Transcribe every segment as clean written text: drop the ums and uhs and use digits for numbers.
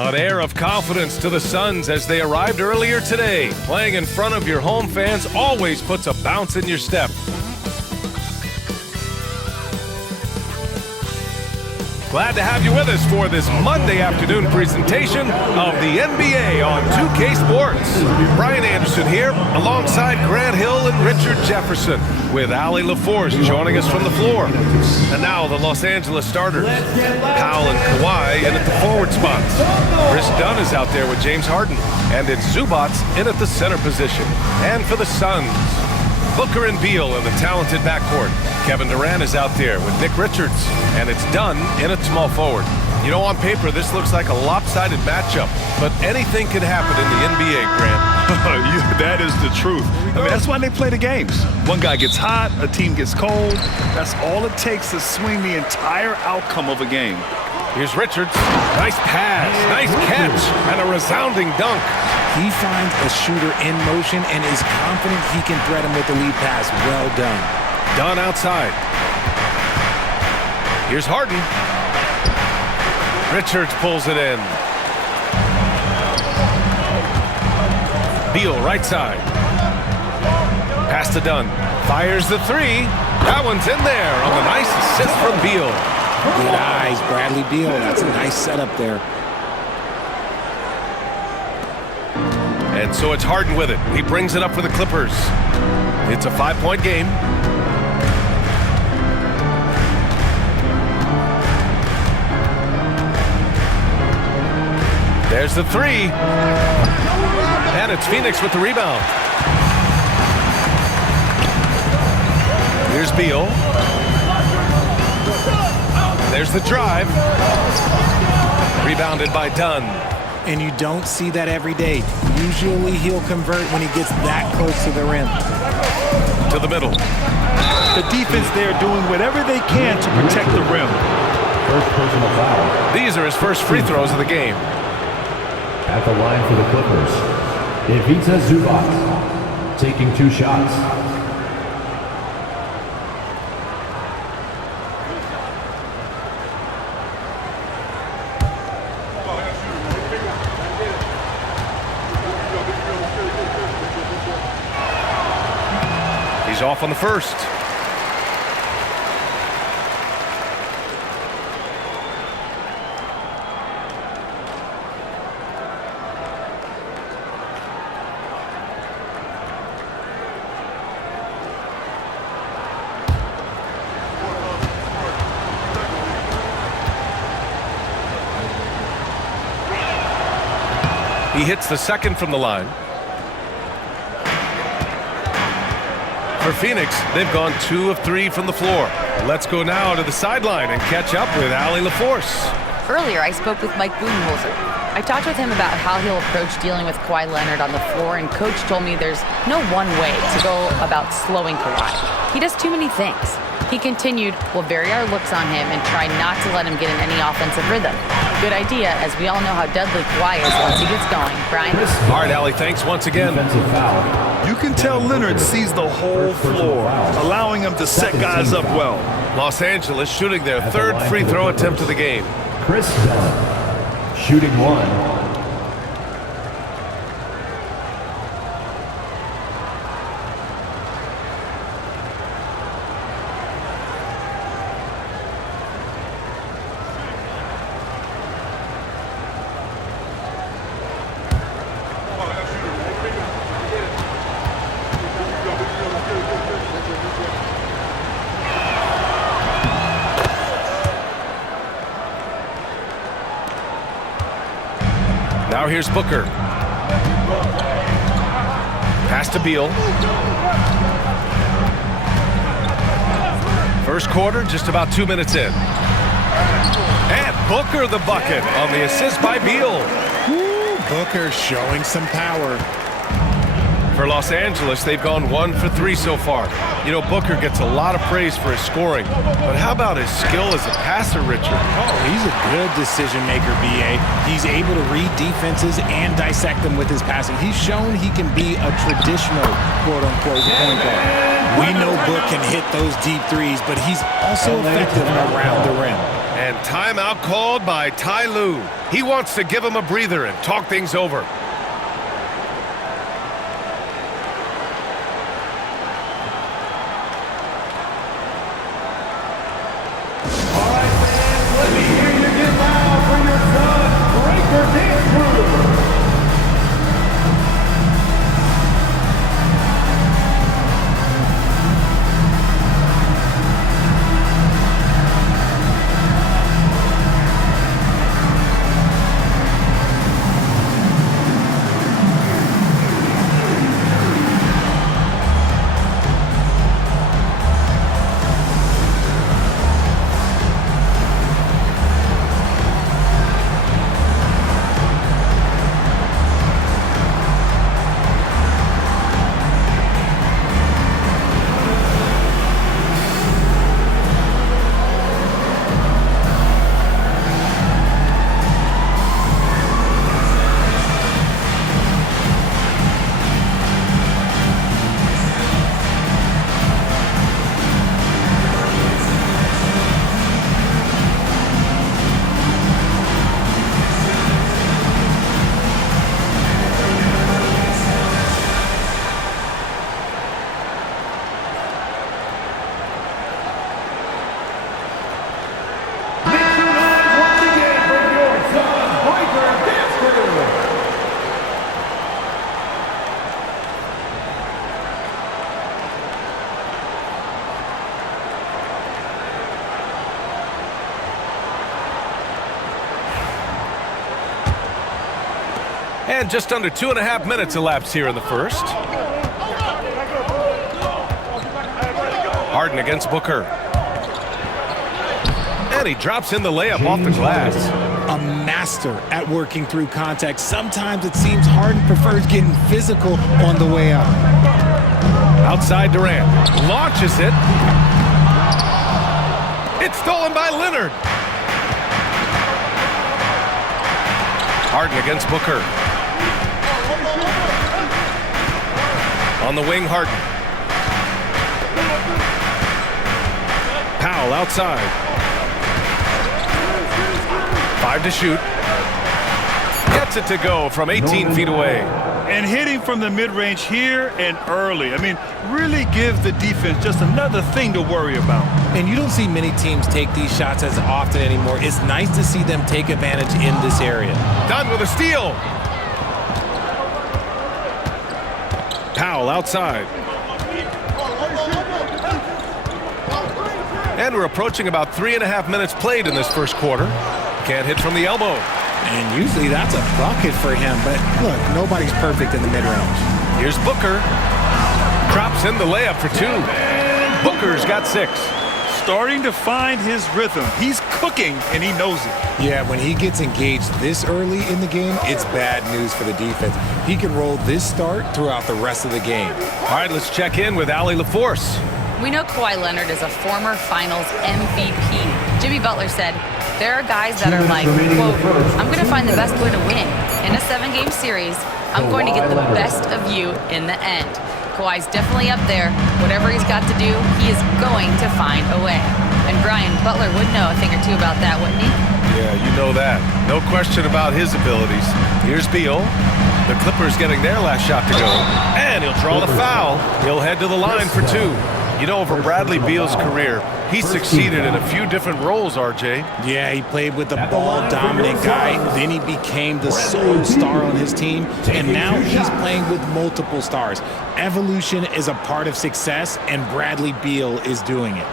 An air of confidence to the Suns as they arrived earlier today. Playing in front of your home fans always puts a bounce in your step. Glad to have you with us for this Monday afternoon presentation of the NBA on 2K Sports. Brian Anderson here, alongside Grant Hill and Richard Jefferson, with Allie LaForce joining us from the floor. And now the Los Angeles starters. Powell and Kawhi in at the forward spots. Chris Dunn is out there with James Harden. And it's Zubats in at the center position. And for the Suns, Booker and Beal in the talented backcourt. Kevin Durant is out there with Nick Richards, and it's Dunn in at small forward. You know, on paper, this looks like a lopsided matchup, but anything can happen in the NBA, Grant. That is the truth. I mean, that's why they play the games. One guy gets hot, a team gets cold. That's all it takes to swing the entire outcome of a game. Here's Richards. Nice pass, nice catch, and a resounding dunk. He finds a shooter in motion and is confident he can threat him with the lead pass. Well done. Dunn outside. Here's Harden. Richards pulls it in. Beal right side. Pass to Dunn. Fires the three. That one's in there on the nice assist from Beal. Good eyes, Bradley Beal. That's a nice setup there. And so it's Harden with it. He brings it up for the Clippers. It's a 5-point game. There's the three. And it's Phoenix with the rebound. Here's Beal. There's the drive. Rebounded by Dunn. And you don't see that every day. Usually he'll convert when he gets that close to the rim. To the middle. The defense there doing whatever they can to protect the rim. First personal foul. These are his first free throws of the game. At the line for the Clippers, Ivica Zubac, taking 2 shots. He's off on the first. He hits the second from the line. For Phoenix, they've gone 2 of 3 from the floor. Let's go now to the sideline and catch up with Allie LaForce. Earlier, I spoke with Mike Budenholzer. I talked with him about how he'll approach dealing with Kawhi Leonard on the floor, and Coach told me there's no one way to go about slowing Kawhi. He does too many things. He continued, we'll vary our looks on him and try not to let him get in any offensive rhythm. Good idea, as we all know how deadly Kawhi is once he gets going. Brian? All right, Allie, thanks once again. You can tell Leonard sees the whole floor, allowing him to set guys up well. Los Angeles shooting their third free throw attempt of the game. Chris Dunn, shooting 1. Now here's Booker. Pass to Beal. First quarter, just about 2 minutes in. And Booker the bucket on the assist by Beal. Woo, Booker showing some power. For Los Angeles, they've gone 1 for 3 so far. You know, Booker gets a lot of praise for his scoring, but how about his skill as a passer, Richard? Oh, he's a good decision maker, B.A. He's able to read defenses and dissect them with his passing. He's shown he can be a traditional, quote-unquote, point guard. We know Book can hit those deep threes, but he's also effective around the rim. And timeout called by Ty Lue. He wants to give him a breather and talk things over. And just under 2.5 minutes elapsed here in the first. Harden against Booker. And he drops in the layup off the glass. A master at working through contact. Sometimes it seems Harden prefers getting physical on the way up. Outside Durant. Launches it. It's stolen by Leonard. Harden against Booker. On the wing, Harden. Powell outside. 5 to shoot. Gets it to go from 18 feet away. And hitting from the mid-range here and early. I mean, really give the defense just another thing to worry about. And you don't see many teams take these shots as often anymore. It's nice to see them take advantage in this area. Done with a steal. Powell outside. And we're approaching about 3.5 minutes played in this first quarter. Can't hit from the elbow. And usually that's a bucket for him. But look, nobody's perfect in the mid-range. Here's Booker. Drops in the layup for 2. Booker's got 6. Starting to find his rhythm. He's cooking, and he knows it. Yeah, when he gets engaged this early in the game, it's bad news for the defense. He can roll this start throughout the rest of the game. All right, let's check in with Allie LaForce. We know Kawhi Leonard is a former Finals MVP. Jimmy Butler said, there are guys that are like, quote, I'm going to find the best way to win. In a 7-game series, I'm going to get the best of you in the end. Kawhi's definitely up there. Whatever he's got to do, he is going to find a way. And Brian, Butler would know a thing or two about that, wouldn't he? Yeah, you know that. No question about his abilities. Here's Beal. The Clippers getting their last shot to go. And he'll draw the foul. He'll head to the line for 2. You know, over Bradley Beal's career, he succeeded in a few different roles, RJ. Yeah, he played with the ball-dominant guy. Then he became the sole star on his team. And now he's playing with multiple stars. Evolution is a part of success, and Bradley Beal is doing it.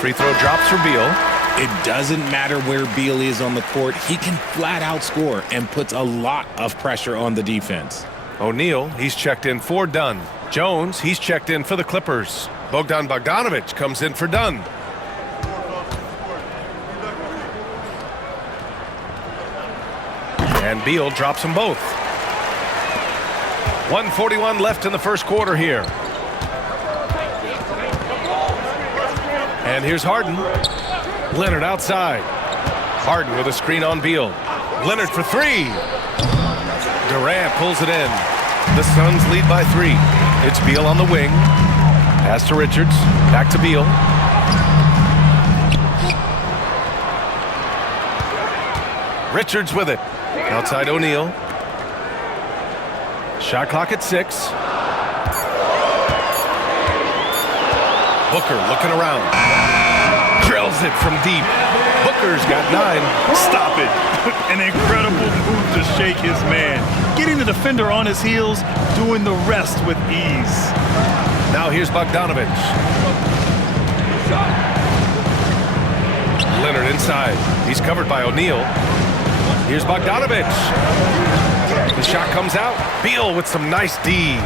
Free throw drops for Beal. It doesn't matter where Beal is on the court. He can flat out score and puts a lot of pressure on the defense. O'Neal, he's checked in for Dunn. Jones, he's checked in for the Clippers. Bogdan Bogdanović comes in for Dunn. And Beal drops them both. 1:41 left in the first quarter here. And here's Harden. Leonard outside. Harden with a screen on Beal. Leonard for three. Durant pulls it in. The Suns lead by 3. It's Beal on the wing. Pass to Richards. Back to Beal. Richards with it. Outside O'Neal. Shot clock at 6. Booker looking around. Drills it from deep. Booker's got 9. Stop it. An incredible move to shake his man. Getting the defender on his heels, doing the rest with ease. Now here's Bogdanovich. Leonard inside. He's covered by O'Neal. Here's Bogdanovich. The shot comes out. Beal with some nice D.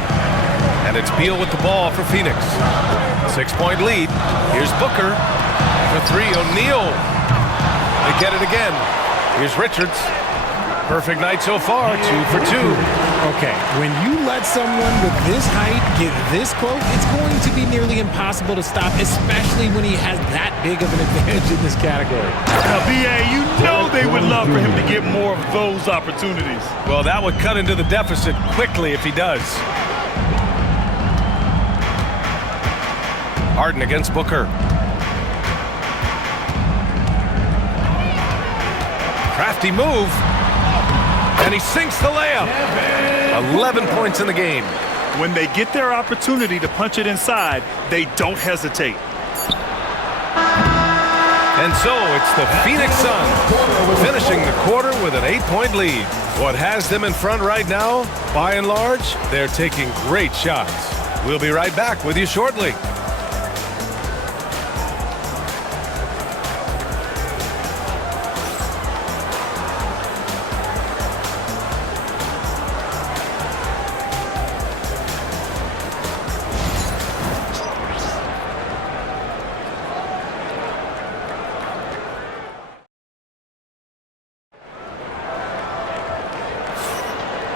And it's Beal with the ball for Phoenix. 6-point lead. Here's Booker for 3. O'Neal. They get it again. Here's Richards. Perfect night so far. 2 for 2. Okay, when you let someone with this height get this close, it's going to be nearly impossible to stop, especially when he has that big of an advantage in this category. Now, B.A., you know they would love for him to get more of those opportunities. Well, that would cut into the deficit quickly if he does. Harden against Booker. Crafty move. And he sinks the layup. 11 points in the game. When they get their opportunity to punch it inside, they don't hesitate. And so it's the Phoenix Suns finishing the quarter with an 8-point lead. What has them in front right now, by and large, they're taking great shots. We'll be right back with you shortly.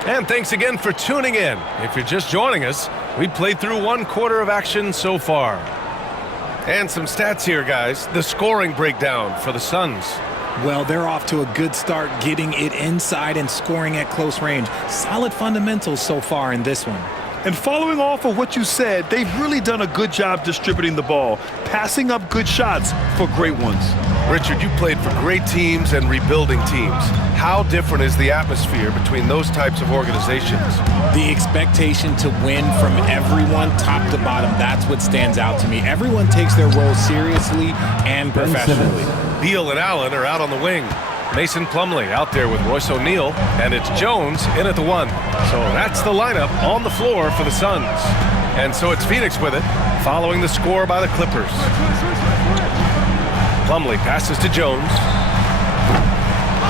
And thanks again for tuning in. If you're just joining us, we played through 1 quarter of action so far. And some stats here, guys. The scoring breakdown for the Suns. Well, they're off to a good start getting it inside and scoring at close range. Solid fundamentals so far in this one. And following off of what you said, they've really done a good job distributing the ball, passing up good shots for great ones. Richard, you played for great teams and rebuilding teams. How different is the atmosphere between those types of organizations? The expectation to win from everyone, top to bottom, that's what stands out to me. Everyone takes their role seriously and professionally. Beal and Allen are out on the wing. Mason Plumlee out there with Royce O'Neal, and it's Jones in at the 1. So that's the lineup on the floor for the Suns. And so it's Phoenix with it, following the score by the Clippers. Plumlee passes to Jones.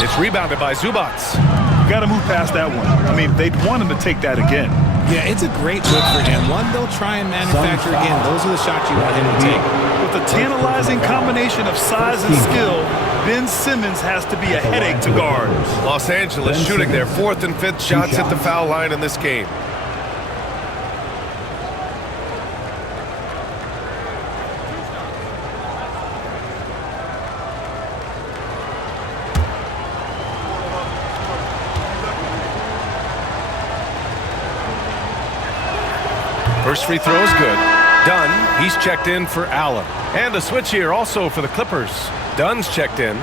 It's rebounded by Zubac. Got to move past that one. I mean, they'd want him to take that again. Yeah, it's a great look for him. One they'll try and manufacture again. Those are the shots you want him to take. With a tantalizing combination of size and skill, Ben Simmons has to be a headache to guard. Los Angeles shooting their 4th and 5th shots at the foul line in this game. First free throw is good. Dunn, he's checked in for Allen. And a switch here also for the Clippers. Dunn's checked in.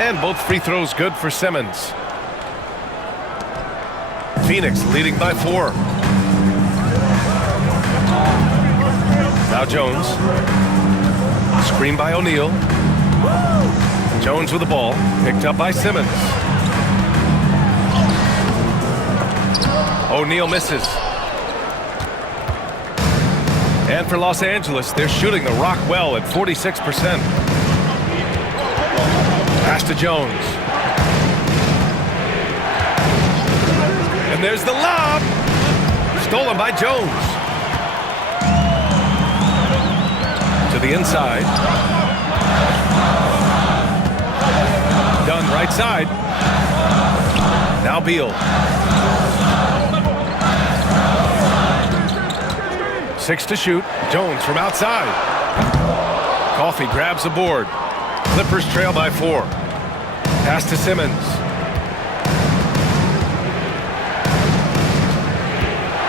And both free throws good for Simmons. Phoenix leading by 4. Now Jones. Screen by O'Neal. Jones with the ball. Picked up by Simmons. O'Neal misses. And for Los Angeles, they're shooting the rock well at 46%. Pass to Jones. And there's the lob. Stolen by Jones. To the inside. Dunn Right side. Now Beal. 6 to shoot. Jones from outside. Coffey grabs the board. Clippers trail by 4. Pass to Simmons.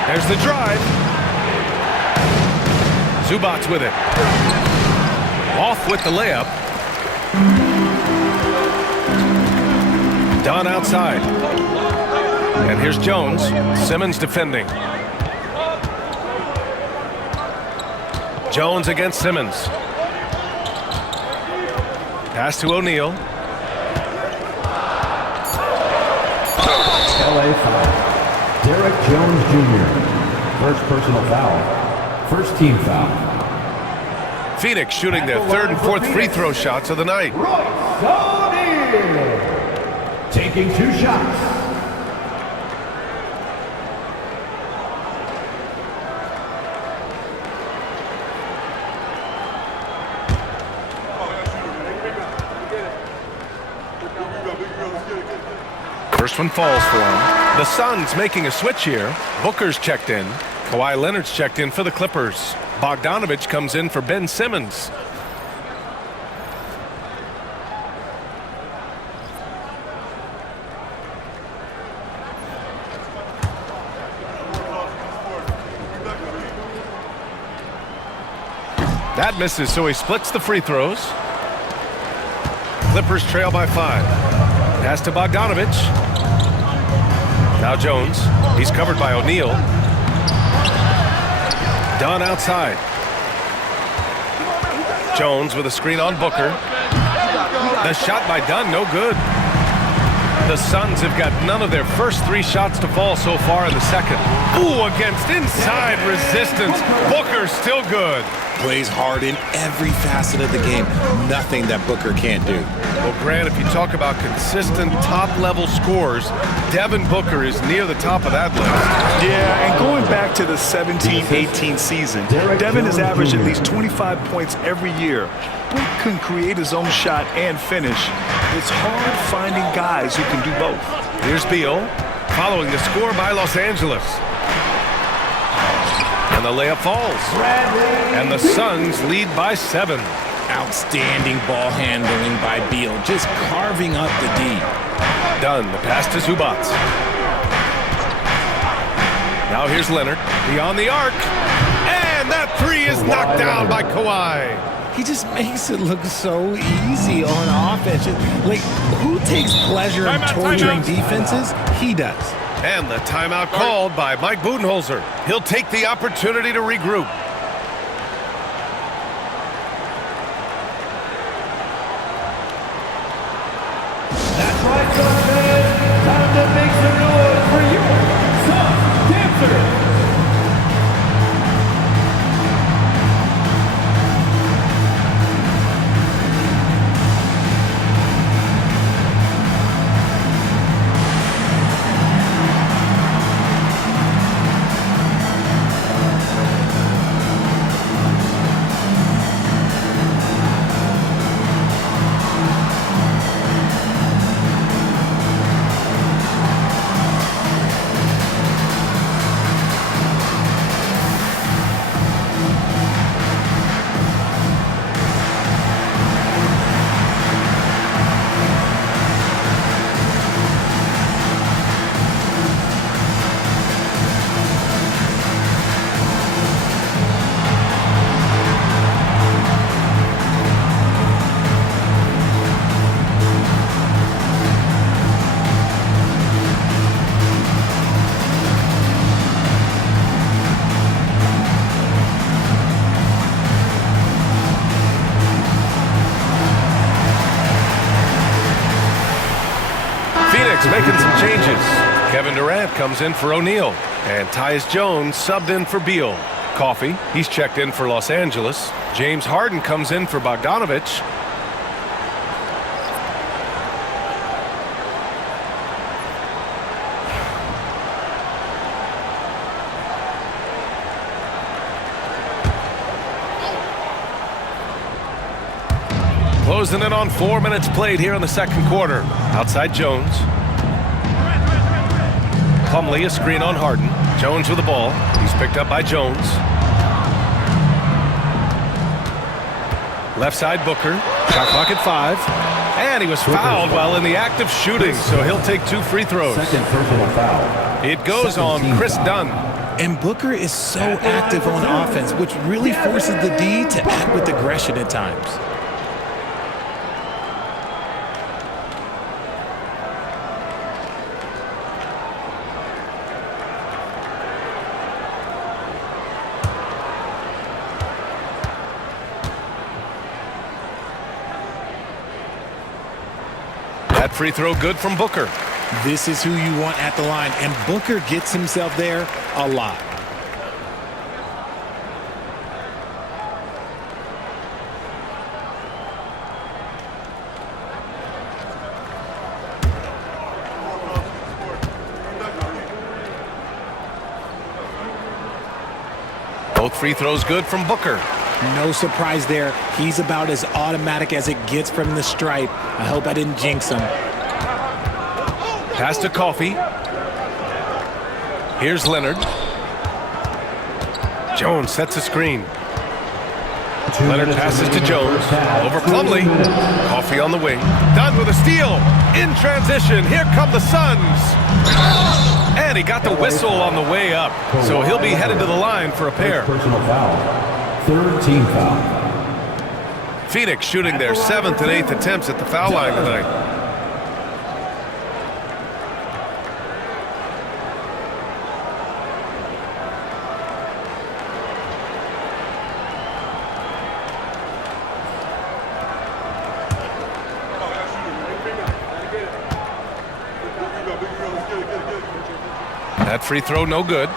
There's the drive. Zubats with it. Off with the layup. Dunn outside. And here's Jones. Simmons defending. Jones against Simmons. Pass to O'Neal. LA foul. Derek Jones Jr. First personal foul. First team foul. Phoenix shooting their third and fourth free throw shots of the night. Taking 2 shots. First one falls for him. The Suns making a switch here. Booker's checked in. Kawhi Leonard's checked in for the Clippers. Bogdanovich comes in for Ben Simmons. That misses, so he splits the free throws. Clippers trail by 5. Pass to Bogdanovich. Now Jones. He's covered by O'Neal. Dunn outside. Jones with a screen on Booker. The shot by Dunn, no good. The Suns have got none of their first 3 shots to fall so far in the second. Ooh, against inside resistance. Booker still good. Plays hard in every facet of the game. Nothing that Booker can't do. Well, Grant, if you talk about consistent top-level scores, Devin Booker is near the top of that list. Yeah, and going back to the 17-18 season, Devin has averaged at least 25 points every year. Book can create his own shot and finish. It's hard finding guys who can do both. Here's Beal, following the score by Los Angeles. And the layup falls. And the Suns lead by 7. Outstanding ball handling by Beal, just carving up the D. Dunn, the pass to Zubats. Now here's Leonard, beyond the arc. And that 3 is knocked down by Kawhi. He just makes it look so easy on offense. Like, who takes pleasure in torturing defenses? He does. And the timeout called by Mike Budenholzer. He'll take the opportunity to regroup. That's right, Suns fans. Time to make some noise for your Suns dancers. Making some changes. Kevin Durant comes in for O'Neal. And Tyus Jones subbed in for Beal. Coffey, he's checked in for Los Angeles. James Harden comes in for Bogdanovich. closing in on 4 minutes played here in the second quarter. Outside Jones. Plumlee, a screen on Harden. Jones with the ball. He's picked up by Jones. Left side Booker. Shot clock at 5. And he was fouled while in the act of shooting, so he'll take 2 free throws. Second personal foul. It goes on Chris Dunn. And Booker is so active on offense, which really forces the D to act with aggression at times. That free throw good from Booker. This is who you want at the line, and Booker gets himself there a lot. Both free throws good from Booker. No surprise there. He's about as automatic as it gets from the stripe. I hope I didn't jinx him. Pass to Coffee. Here's Leonard. Jones sets a screen. Leonard passes to Jones. Over Plumlee. Coffee on the wing. Dunn with a steal. In transition. Here come the Suns. And he got the whistle on the way up. So he'll be headed to the line for a pair. Personal foul. Third team foul. Phoenix shooting their 7th and 8th attempts at the foul line tonight. That free throw no good.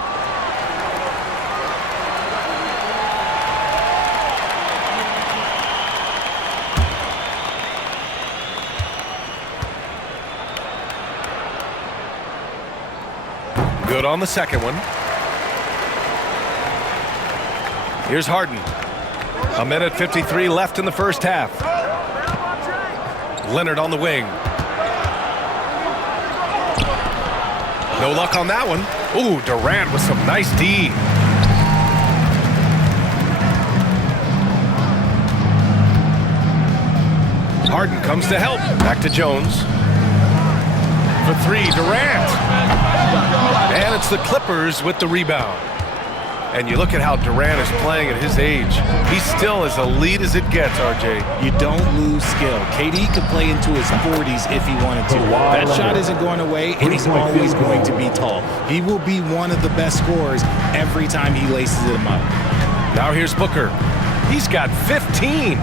Good on the second one. Here's Harden. 1:53 left in the first half. Leonard on the wing. No luck on that one. Ooh, Durant with some nice D. Harden comes to help. Back to Jones. For 3, Durant. And it's the Clippers with the rebound. And you look at how Durant is playing at his age. He's still as elite as it gets, RJ. You don't lose skill. KD could play into his 40s if he wanted to. That shot isn't going away, and he's always going to be tall. He will be one of the best scorers every time he laces them up. Now here's Booker. He's got 15.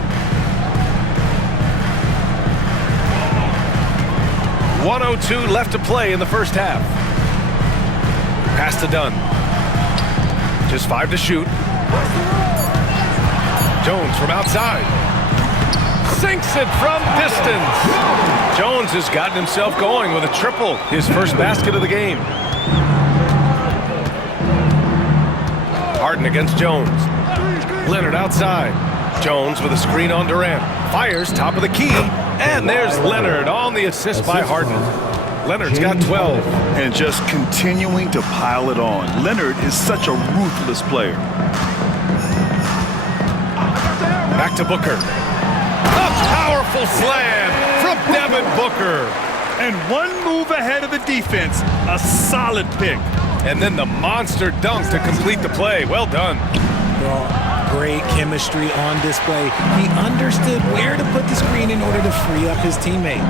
1:02 left to play in the first half. Pass to Dunn. Just 5 to shoot. Jones from outside. Sinks it from distance. Jones has gotten himself going with a triple. His first basket of the game. Harden against Jones. Leonard outside. Jones with a screen on Durant. Fires top of the key. And there's Leonard on the assist by Harden. Leonard's got 12. And just continuing to pile it on. Leonard is such a ruthless player. Back to Booker. A powerful slam from Devin Booker. And one move ahead of the defense. A solid pick. And then the monster dunk to complete the play. Well done. Well, great chemistry on display. He understood where to put the screen in order to free up his teammate.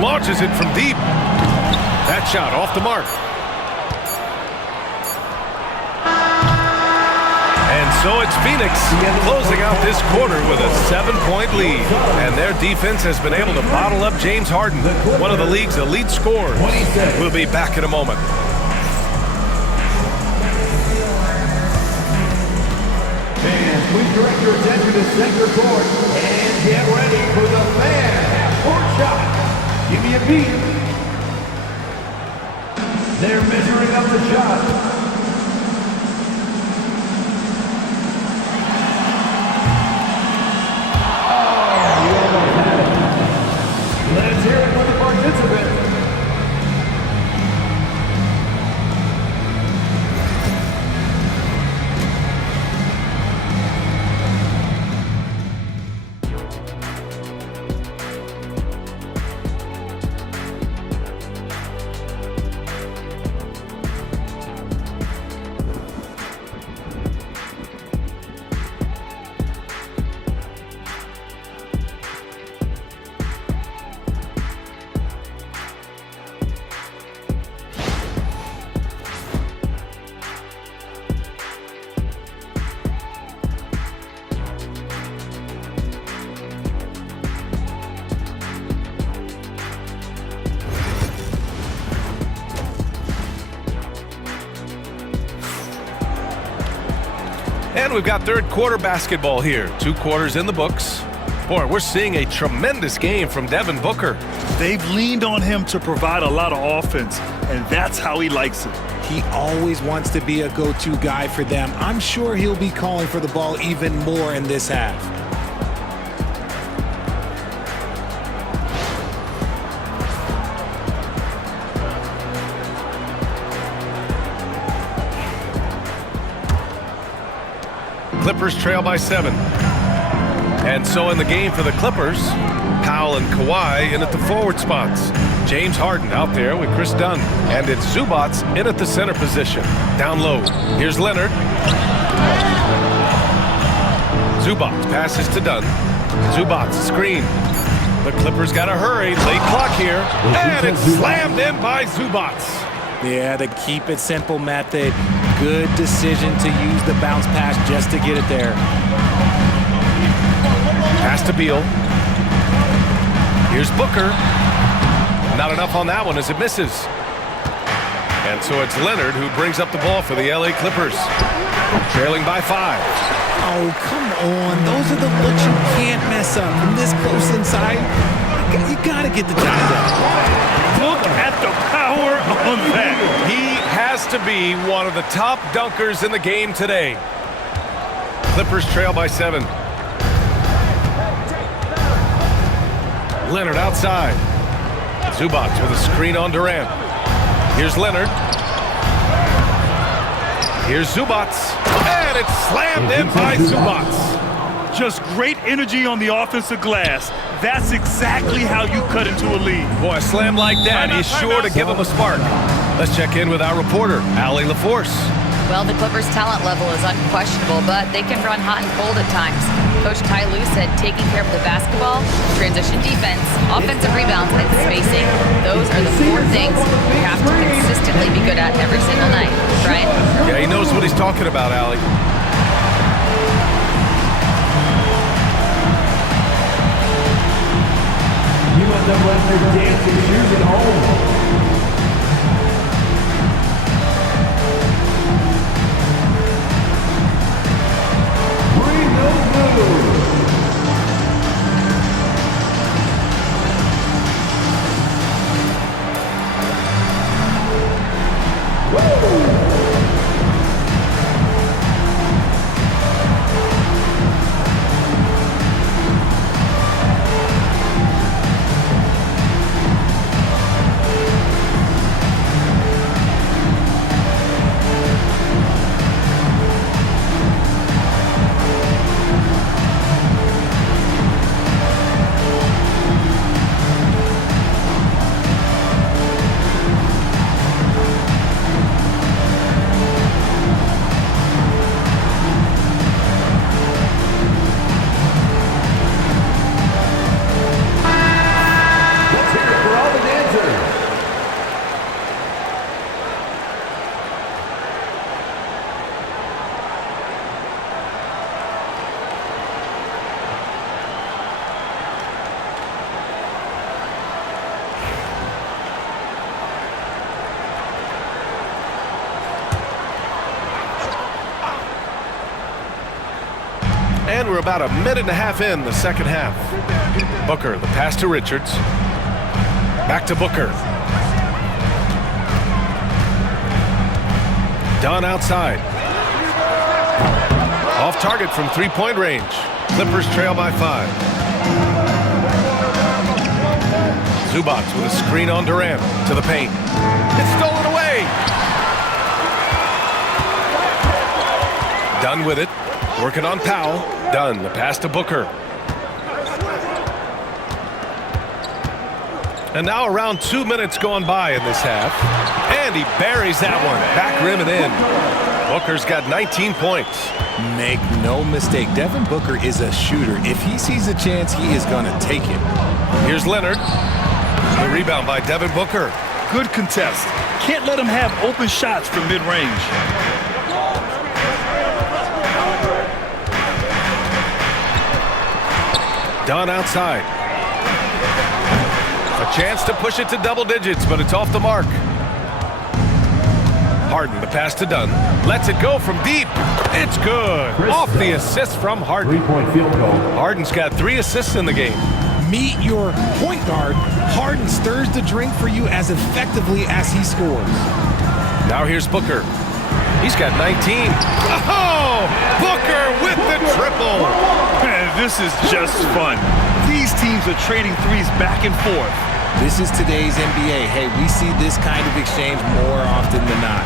Launches it from deep. That shot off the mark. And so it's Phoenix closing out this quarter with a 7-point lead. And their defense has been able to bottle up James Harden, one of the league's elite scorers. We'll be back in a moment. Fans, please direct your attention to center court and get ready for the fan half-court shot. Give me a beat. They're measuring up the shot. And we've got third quarter basketball here. 2 quarters in the books. Boy, we're seeing a tremendous game from Devin Booker. They've leaned on him to provide a lot of offense, and that's how he likes it. He always wants to be a go-to guy for them. I'm sure he'll be calling for the ball even more in this half. Clippers trail by 7. And so in the game for the Clippers, Powell and Kawhi in at the forward spots. James Harden out there with Chris Dunn. And it's Zubats in at the center position. Down low. Here's Leonard. Zubats passes to Dunn. Zubats screen. The Clippers got to hurry. Late clock here. And it's slammed in by Zubats. Yeah, the keep it simple method. Good decision to use the bounce pass just to get it there. Pass to Beal. Here's Booker. Not enough on that one as it misses. And so it's Leonard who brings up the ball for the LA Clippers. Trailing by 5. Oh, come on. Those are the looks you can't mess up. From this close inside, you got to get the job done. Look at the power on that. He has to be one of the top dunkers in the game today. Clippers trail by 7. Leonard outside. Zubats with a screen on Durant. Here's Leonard. Here's Zubats. And it's slammed in by Zubats. Just great energy on the offensive glass. That's exactly how you cut into a lead. Boy, a slam like that is sure to give him a spark. Let's check in with our reporter, Allie LaForce. Well, the Clippers' talent level is unquestionable, but they can run hot and cold at times. Coach Ty Lue said taking care of the basketball, transition defense, offensive rebounds, and spacing. Those are the 4 things you have to consistently be good at every single night. Brian? Yeah, he knows what he's talking about, Allie. You must have left your dancing shoes at home. And we're about a minute and a half in the second half. Booker, the pass to Richards. Back to Booker. Dunn outside. Off target from 3-point range. Clippers trail by 5. Zubats with a screen on Durant to the paint. It's stolen away. Dunn with it. Working on Powell. Dunn, the pass to Booker. And now around 2 minutes gone by in this half. And he buries that one. Back rim and in. Booker's got 19 points. Make no mistake, Devin Booker is a shooter. If he sees a chance, he is going to take it. Here's Leonard. The rebound by Devin Booker. Good contest. Can't let him have open shots from mid-range. Dunn outside. A chance to push it to double digits, but it's off the mark. Harden, the pass to Dunn. Lets it go from deep. It's good. Off the assist from Harden. 3-point field goal. Harden's got 3 assists in the game. Meet your point guard. Harden stirs the drink for you as effectively as he scores. Now here's Booker. He's got 19. Oh! Booker with the triple. Man, this is just fun. These teams are trading threes back and forth. This is today's NBA. Hey, we see this kind of exchange more often than not.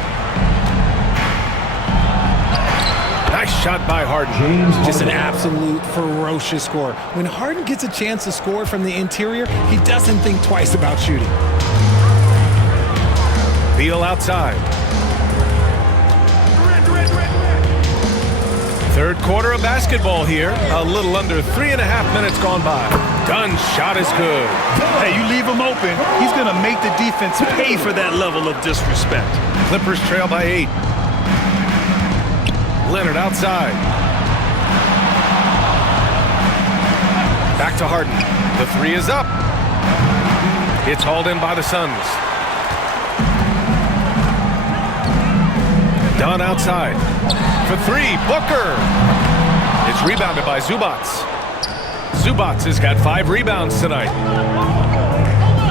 Nice shot by Harden. Just an absolute ferocious score. When Harden gets a chance to score from the interior, he doesn't think twice about shooting. Beal outside. Third quarter of basketball here. A little under 3.5 minutes gone by. Dunn's shot is good. Hey, you leave him open, he's going to make the defense pay for that level of disrespect. Clippers trail by 8. Leonard outside. Back to Harden. The 3 is up. It's hauled in by the Suns. Dunn outside. For 3, Booker. It's rebounded by Zubac. Zubac has got 5 rebounds tonight.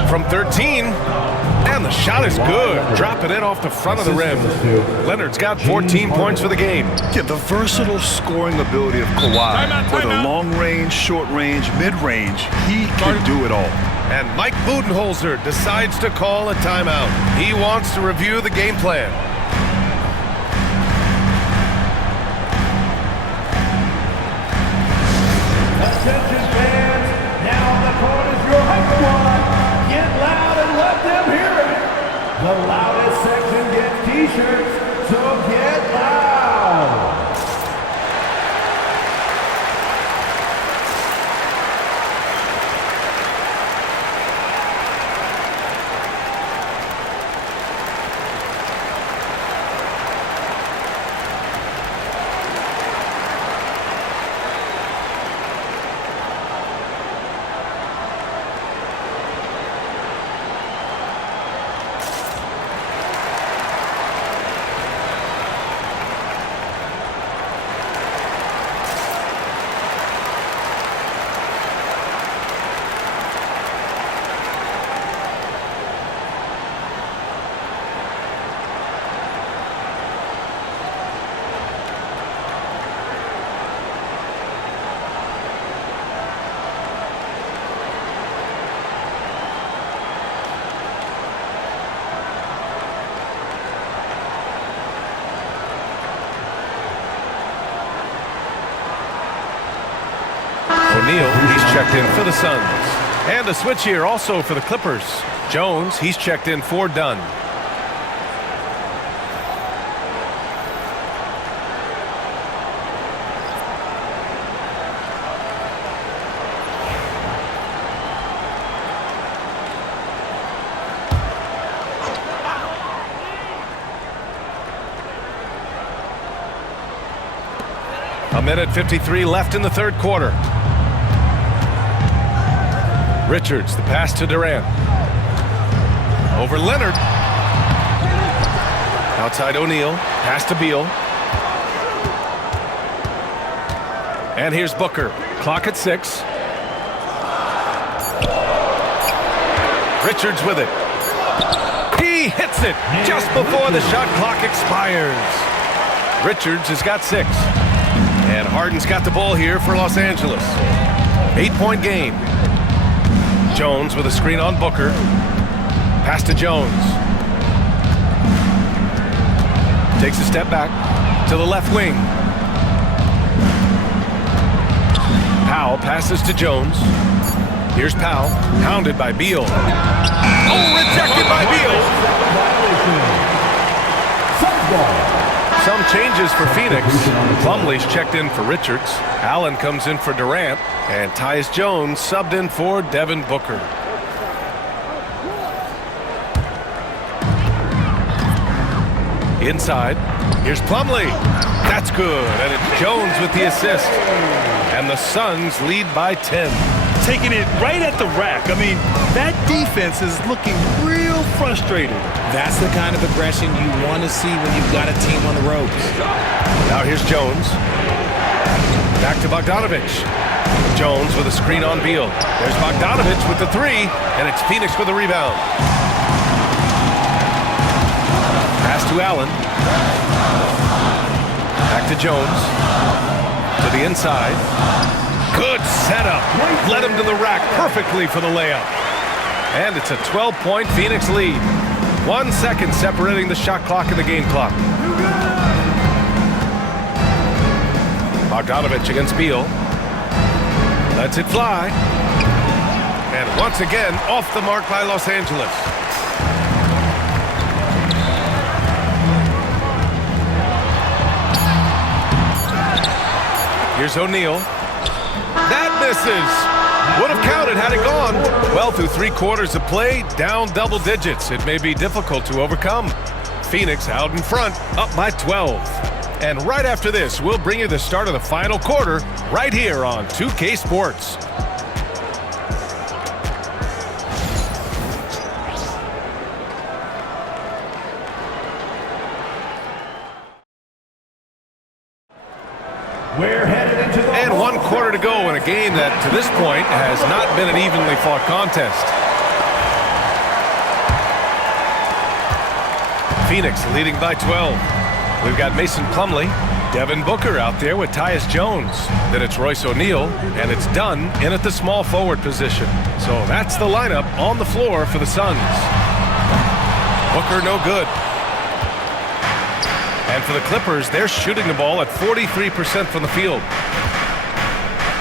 From 13, and the shot is good. Drop it in off the front of the rim. Leonard's got 14 points for the game. Yeah, the versatile scoring ability of Kawhi. Whether long range, short range, mid range, he can do it all. And Mike Budenholzer decides to call a timeout. He wants to review the game plan. Attention fans, now on the court is your high squad. Get loud and let them hear it. The loudest section gets t-shirts, so get loud. O'Neal, he's checked in for the Suns. And a switch here also for the Clippers. Jones, he's checked in for Dunn. A minute 53 left in the third quarter. Richards, the pass to Durant. Over Leonard. Outside O'Neal. Pass to Beal. And here's Booker. Clock at 6. Richards with it. He hits it just before the shot clock expires. Richards has got 6. And Harden's got the ball here for Los Angeles. 8-point game. Jones with a screen on Booker. Pass to Jones. Takes a step back to the left wing. Powell passes to Jones. Here's Powell, hounded by Beal. Oh, rejected by Beal. Some changes for Phoenix. Plumlee's checked in for Richards. Allen comes in for Durant. And Tyus Jones subbed in for Devin Booker. Inside. Here's Plumlee. That's good. And it's Jones with the assist. And the Suns lead by 10. taking it right at the rack. I mean, that defense is looking real frustrated. That's the kind of aggression you want to see when you've got a team on the ropes. Now here's Jones. Back to Bogdanovich. Jones with a screen on Beal. There's Bogdanovich with the three, and it's Phoenix with the rebound. Pass to Allen. Back to Jones. To the inside. Good setup. Led him to the rack perfectly for the layup. And it's a 12-point Phoenix lead. 1 second separating the shot clock and the game clock. Bogdanovich against Beal. Lets it fly. And once again, off the mark by Los Angeles. Here's O'Neal. That misses. Would have counted had it gone. Well, through 3 quarters of play, down double digits. It may be difficult to overcome. Phoenix out in front, up by 12. And right after this, we'll bring you the start of the final quarter right here on 2K Sports. We're headed into the... And 1 quarter to go in a game that, to this point, has not been an evenly fought contest. Phoenix leading by 12. We've got Mason Plumlee, Devin Booker out there with Tyus Jones. Then it's Royce O'Neal, and it's Dunn in at the small forward position. So that's the lineup on the floor for the Suns. Booker no good. And for the Clippers, they're shooting the ball at 43% from the field.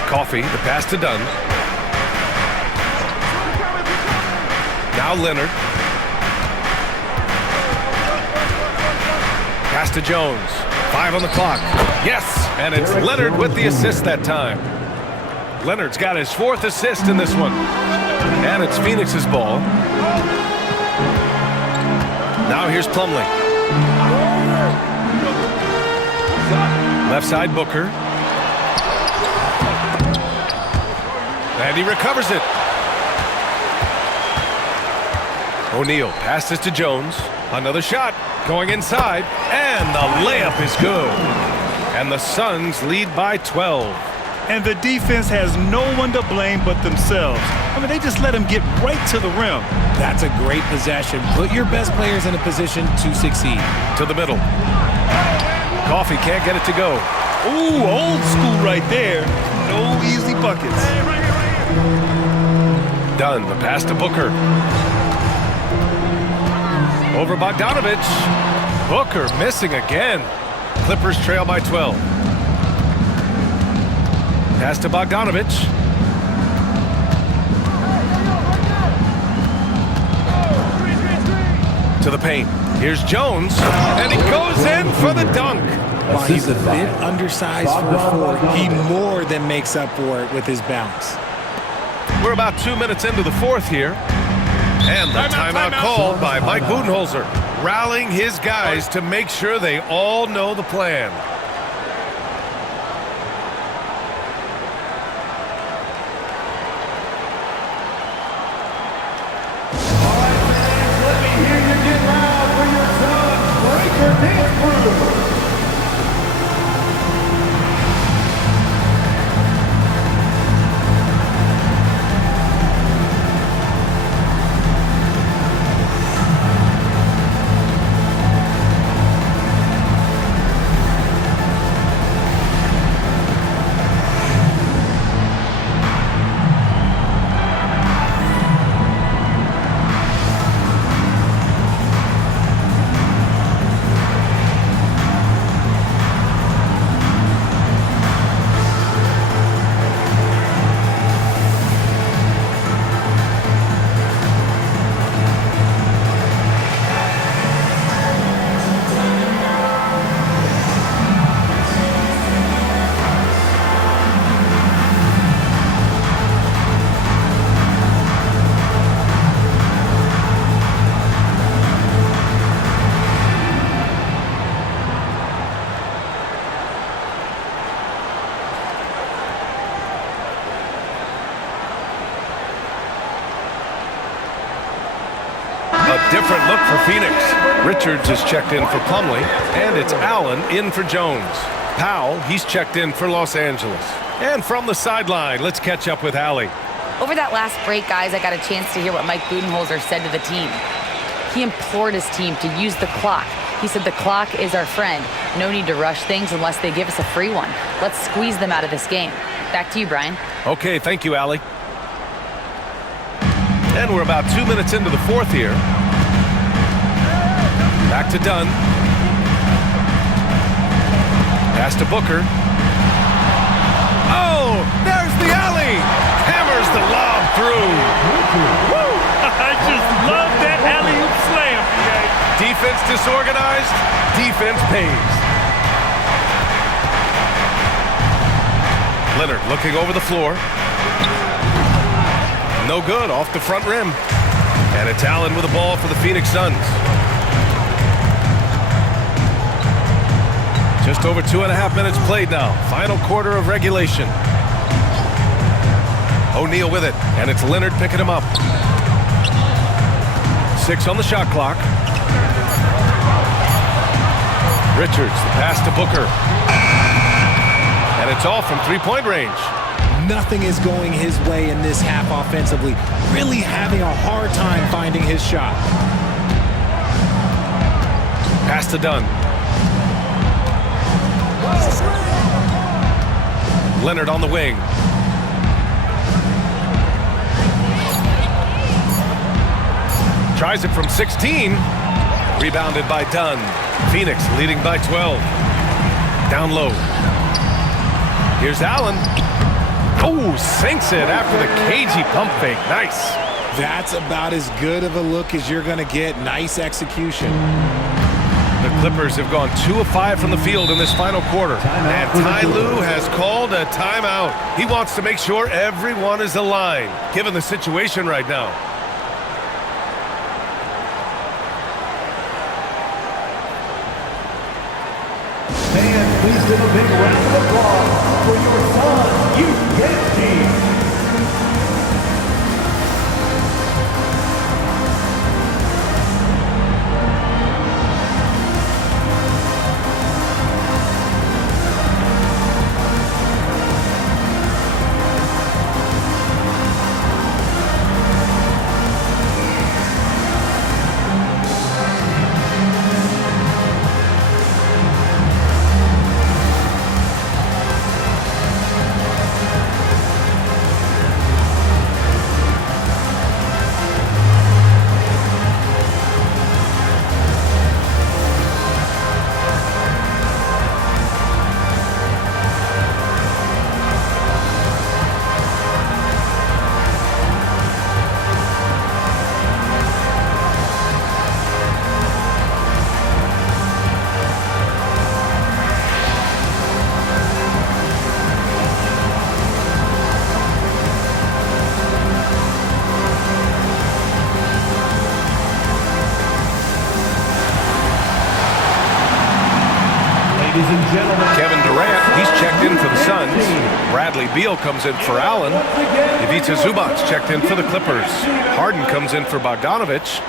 Coffey, the pass to Dunn. Now Leonard. Pass to Jones. 5 on the clock. Yes, and it's Leonard with the assist that time. Leonard's got his 4th assist in this one. And it's Phoenix's ball. Now here's Plumlee. Left side Booker. And he recovers it. O'Neal passes to Jones. Another shot going inside. And the layup is good. And the Suns lead by 12. And the defense has no one to blame but themselves. I mean, they just let him get right to the rim. That's a great possession. Put your best players in a position to succeed. To the middle. Coffey can't get it to go. Ooh, old school right there. No easy buckets. Dunn, the pass to Booker. Over Bogdanovich. Booker missing again. Clippers trail by 12. Pass to Bogdanovich. To the paint. Here's Jones, and he goes in for the dunk. While he's a bit undersized for a 4, he more than makes up for it with his bounce. We're about 2 minutes into the 4th here. And the timeout called by Mike Budenholzer, rallying his guys to make sure they all know the plan. different look for Phoenix. Richards is checked in for Plumlee, and it's Allen in for Jones. Powell, he's checked in for Los Angeles. And from the sideline, let's catch up with Allie. Over that last break, guys, I got a chance to hear what Mike Budenholzer said to the team. He implored his team to use the clock. He said the clock is our friend. No need to rush things unless they give us a free one. Let's squeeze them out of this game. Back to you, Brian. Okay, thank you, Allie. And we're about 2 minutes into the fourth here. Back to Dunn. Pass to Booker. Oh, there's the alley. Hammers the lob through. Woo! I just love that alley-oop slam. Defense disorganized. Defense pays. Leonard looking over the floor. No good, off the front rim. And it's Allen with the ball for the Phoenix Suns. Just over 2.5 minutes played now. Final quarter of regulation. O'Neal with it, and it's Leonard picking him up. 6 on the shot clock. Richards, the pass to Booker. And it's off from three-point range. Nothing is going his way in this half offensively. Really having a hard time finding his shot. Pass to Dunn. Leonard on the wing. Tries it from 16. Rebounded by Dunn. Phoenix leading by 12. Down low. Here's Allen. Oh, sinks it after the cagey pump fake. Nice. That's about as good of a look as you're going to get. Nice execution. The Clippers have gone 2 of 5 from the field in this final quarter. And Ty Lue has called a timeout. He wants to make sure everyone is aligned, given the situation right now. Fans, please give a big round of applause for your son, UCAN team. Kevin Durant, he's checked in for the Suns. Bradley Beal comes in for Allen. Ivica Zubac checked in for the Clippers. Harden comes in for Bogdanovich.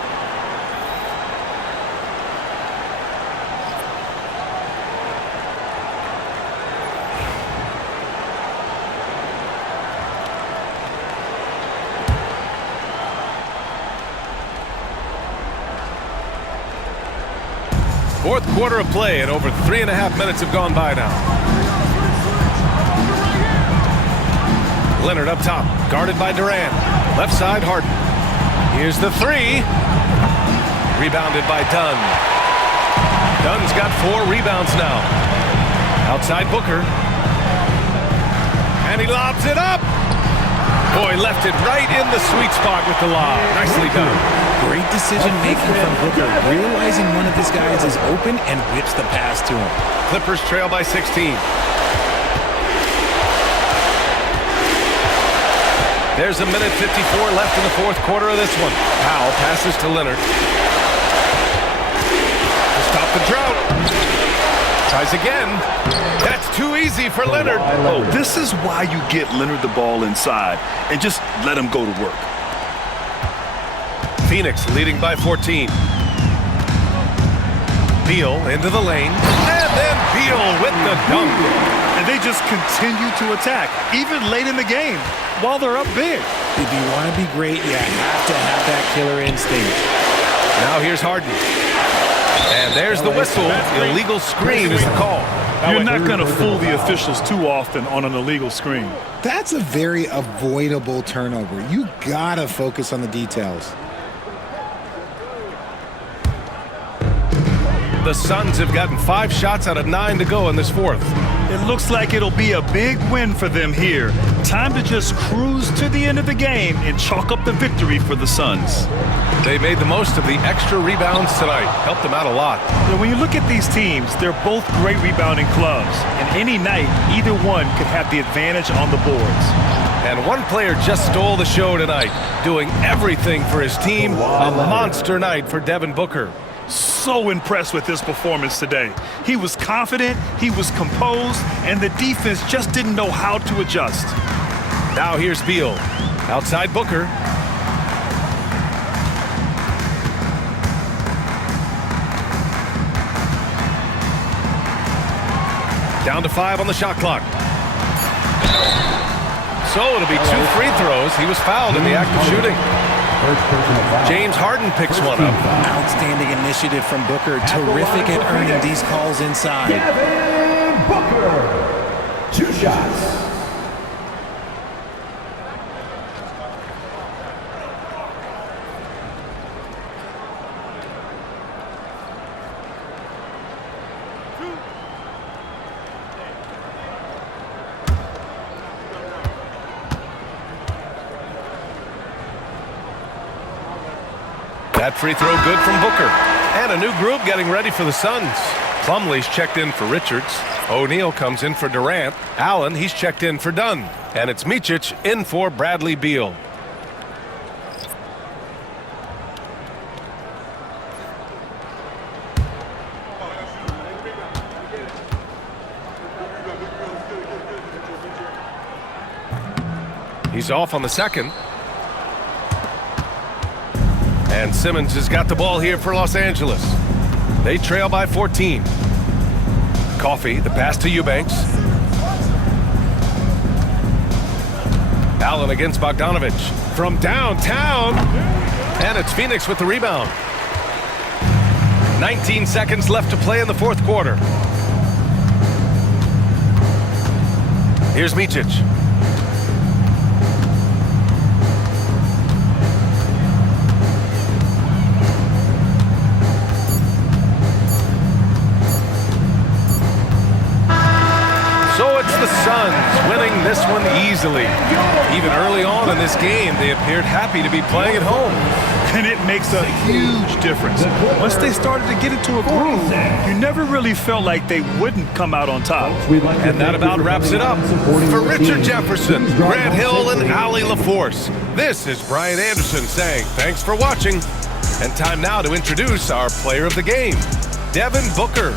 Fourth quarter of play, and over 3.5 minutes have gone by now. Leonard up top, guarded by Durant. Left side, Harden. Here's the three. Rebounded by Dunn. Dunn's got 4 rebounds now. Outside Booker. And he lobs it up. Boy, left it right in the sweet spot with the lob. Nicely done. Great decision-making from Booker, realizing one of his guys is open and whips the pass to him. Clippers trail by 16. There's a minute 54 left in the fourth quarter of this one. Powell passes to Leonard. To stop the drought. Tries again. That's too easy for Leonard. Oh, this is why you get Leonard the ball inside and just let him go to work. Phoenix leading by 14. Beal into the lane, and then Beal with the dunk. And they just continue to attack, even late in the game, while they're up big. If you want to be great, you have to have that killer instinct. Now here's Harden. And there's the whistle. Illegal screen is the call. You're not going to fool the officials too often on an illegal screen. That's a very avoidable turnover. You got to focus on the details. The Suns have gotten 5 shots out of 9 to go in this fourth. It looks like it'll be a big win for them here. Time to just cruise to the end of the game and chalk up the victory for the Suns. They made the most of the extra rebounds tonight. Helped them out a lot. When you look at these teams, they're both great rebounding clubs. And any night, either one could have the advantage on the boards. And one player just stole the show tonight, doing everything for his team. A monster night for Devin Booker. So impressed with his performance today. He was confident, he was composed, and the defense just didn't know how to adjust. Now here's Beal. Outside Booker. Down to 5 on the shot clock. So it'll be 2 free throws. He was fouled in the act of shooting. James Harden picks one up. Outstanding initiative from Booker. Terrific at earning these calls inside. Devin Booker. 2 shots. That free throw good from Booker. And a new group getting ready for the Suns. Plumlee's checked in for Richards. O'Neal comes in for Durant. Allen, he's checked in for Dunn. And it's Micic in for Bradley Beal. He's off on the second. And Simmons has got the ball here for Los Angeles. They trail by 14. Coffey, the pass to Eubanks. Allen against Bogdanovich. From downtown. And it's Phoenix with the rebound. 19 seconds left to play in the fourth quarter. Here's Micic. The Suns winning this one easily. Even early on in this game, they appeared happy to be playing at home. And it makes a huge difference. Once they started to get into a groove, you never really felt like they wouldn't come out on top. And that about wraps it up. For Richard Jefferson, Grant Hill, and Allie LaForce, this is Brian Anderson saying thanks for watching. And time now to introduce our player of the game, Devin Booker.